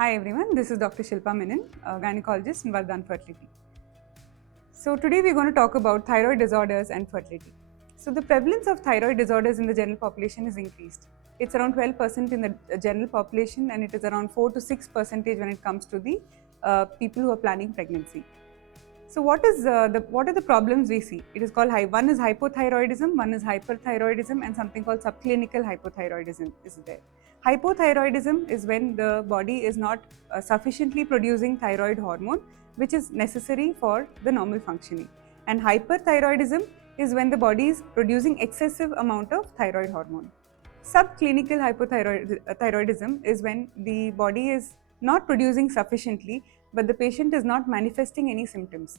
Hi everyone, this is Dr. Shilpa Menon, a gynecologist in Vardhan Fertility. So today we're going to talk about thyroid disorders and fertility. So the prevalence of thyroid disorders in the general population is increased. It's around 12% in the general population, and it is around 4 to 6% when it comes to the people who are planning pregnancy. So what are the problems we see? It is called one is hypothyroidism, one is hyperthyroidism, and something called subclinical hypothyroidism is there. Hypothyroidism is when the body is not sufficiently producing thyroid hormone, which is necessary for the normal functioning. And hyperthyroidism is when the body is producing excessive amount of thyroid hormone. Subclinical hypothyroidism is when the body is not producing sufficiently, but the patient is not manifesting any symptoms.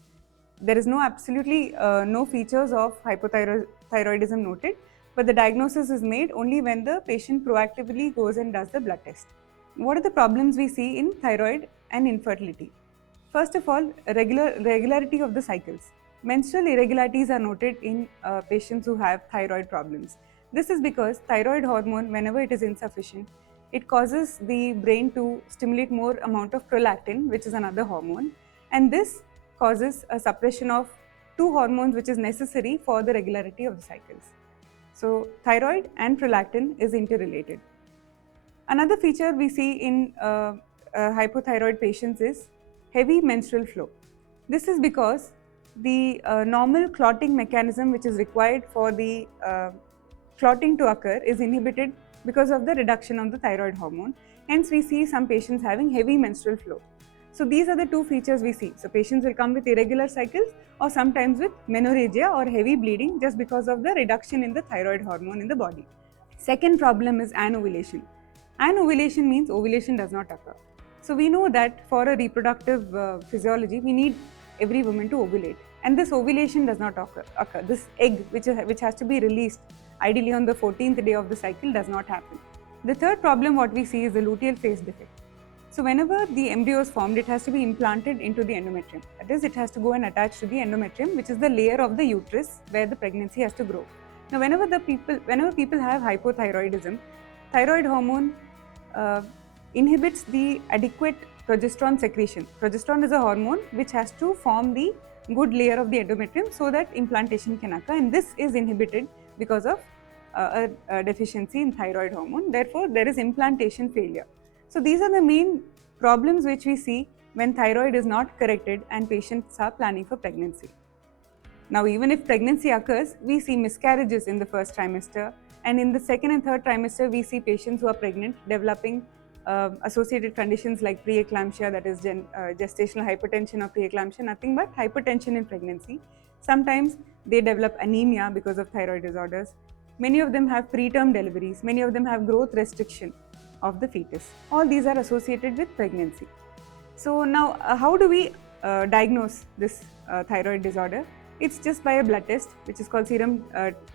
There is absolutely no features of hypothyroidism noted, but the diagnosis is made only when the patient proactively goes and does the blood test. What are the problems we see in thyroid and infertility? First of all, regularity of the cycles. Menstrual irregularities are noted in patients who have thyroid problems. This is because thyroid hormone, whenever it is insufficient, it causes the brain to stimulate more amount of prolactin, which is another hormone, and this causes a suppression of two hormones which is necessary for the regularity of the cycles. So thyroid and prolactin is interrelated. Another feature we see in hypothyroid patients is heavy menstrual flow. This is because the normal clotting mechanism which is required for the clotting to occur is inhibited because of the reduction of the thyroid hormone. Hence, we see some patients having heavy menstrual flow. So these are the two features we see. So patients will come with irregular cycles or sometimes with menorrhagia or heavy bleeding just because of the reduction in the thyroid hormone in the body. Second problem is anovulation. Anovulation means ovulation does not occur. So we know that for a reproductive physiology, we need every woman to ovulate, and this ovulation does not occur. This egg which has to be released ideally on the 14th day of the cycle does not happen. The third problem what we see is the luteal phase defect. So whenever the embryo is formed, it has to be implanted into the endometrium. That is, it has to go and attach to the endometrium, which is the layer of the uterus where the pregnancy has to grow. Now whenever people have hypothyroidism, thyroid hormone inhibits the adequate progesterone secretion. Progesterone is a hormone which has to form the good layer of the endometrium so that implantation can occur, and this is inhibited because of a deficiency in thyroid hormone. Therefore, there is implantation failure. So these are the main problems which we see when thyroid is not corrected and patients are planning for pregnancy. Now, even if pregnancy occurs, we see miscarriages in the first trimester, and in the second and third trimester, we see patients who are pregnant developing associated conditions like preeclampsia, that is gestational hypertension or preeclampsia, nothing but hypertension in pregnancy. Sometimes they develop anemia because of thyroid disorders. Many of them have preterm deliveries. Many of them have growth restriction of the fetus. All these are associated with pregnancy. So now, how do we diagnose this thyroid disorder? It's just by a blood test, which is called serum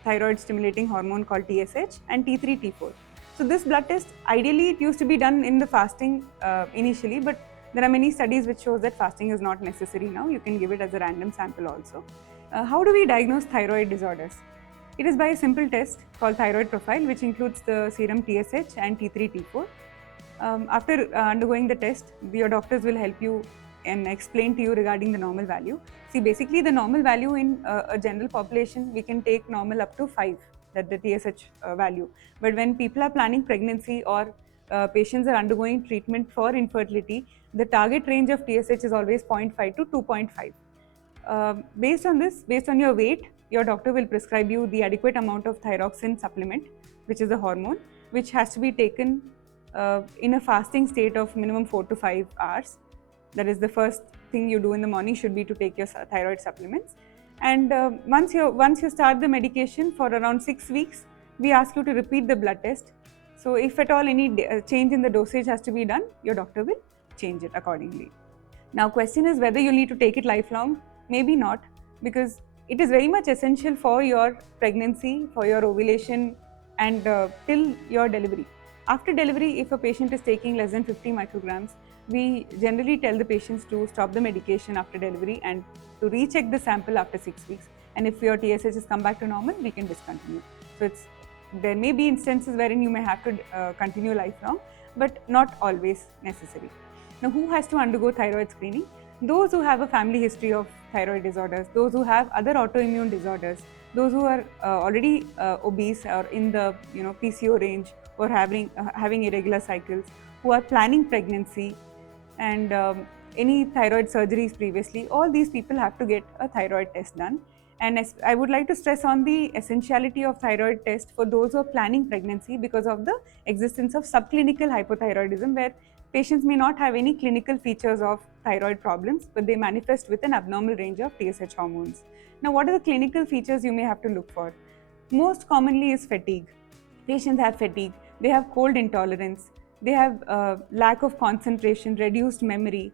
thyroid stimulating hormone called TSH and T3, T4. So this blood test, ideally it used to be done in the fasting initially, but there are many studies which shows that fasting is not necessary now. You can give it as a random sample also. How do we diagnose thyroid disorders? It is by a simple test called thyroid profile, which includes the serum TSH and T3, T4. After undergoing the test, your doctors will help you and explain to you regarding the normal value. See, basically the normal value in a general population, we can take normal up to 5, that the TSH value. But when people are planning pregnancy or patients are undergoing treatment for infertility, the target range of TSH is always 0.5 to 2.5. Based on this, based on your weight, your doctor will prescribe you the adequate amount of thyroxine supplement, which is a hormone, which has to be taken in a fasting state of minimum 4 to 5 hours. That is, the first thing you do in the morning should be to take your thyroid supplements. And once you start the medication for around 6 weeks, we ask you to repeat the blood test. So if at all any change in the dosage has to be done, your doctor will change it accordingly. Now, question is whether you need to take it lifelong. Maybe not, because it is very much essential for your pregnancy, for your ovulation, and till your delivery. After delivery, if a patient is taking less than 50 micrograms, we generally tell the patients to stop the medication after delivery and to recheck the sample after 6 weeks. And if your TSH has come back to normal, we can discontinue. So there may be instances wherein you may have to continue lifelong, but not always necessary. Now, who has to undergo thyroid screening? Those who have a family history of thyroid disorders, those who have other autoimmune disorders, those who are already obese or in the PCO range, or having irregular cycles, who are planning pregnancy, and any thyroid surgeries previously. All these people have to get a thyroid test done. And I would like to stress on the essentiality of thyroid test for those who are planning pregnancy, because of the existence of subclinical hypothyroidism, where patients may not have any clinical features of thyroid problems, but they manifest with an abnormal range of TSH hormones. Now, what are the clinical features you may have to look for? Most commonly is fatigue. Patients have fatigue, they have cold intolerance, they have lack of concentration, reduced memory.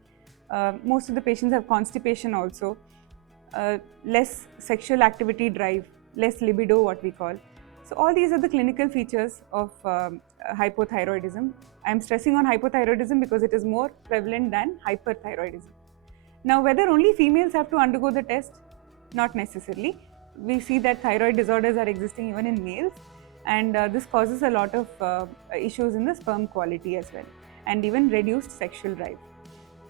Most of the patients have constipation also, less sexual activity drive, less libido, what we call. So all these are the clinical features of hypothyroidism. I am stressing on hypothyroidism because it is more prevalent than hyperthyroidism. Now, whether only females have to undergo the test? Not necessarily. We see that thyroid disorders are existing even in males, and this causes a lot of issues in the sperm quality as well, and even reduced sexual drive.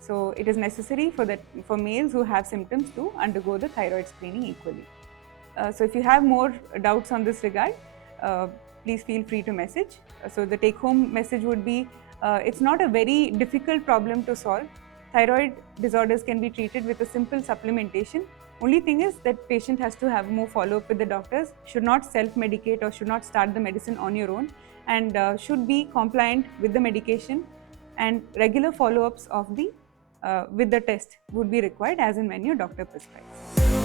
So it is necessary for males who have symptoms to undergo the thyroid screening equally. So if you have more doubts on this regard, please feel free to message. So the take-home message would be, it's not a very difficult problem to solve. Thyroid disorders can be treated with a simple supplementation. Only thing is that patient has to have more follow-up with the doctors, should not self-medicate or should not start the medicine on your own, and should be compliant with the medication, and regular follow-ups of with the test would be required as and when your doctor prescribes.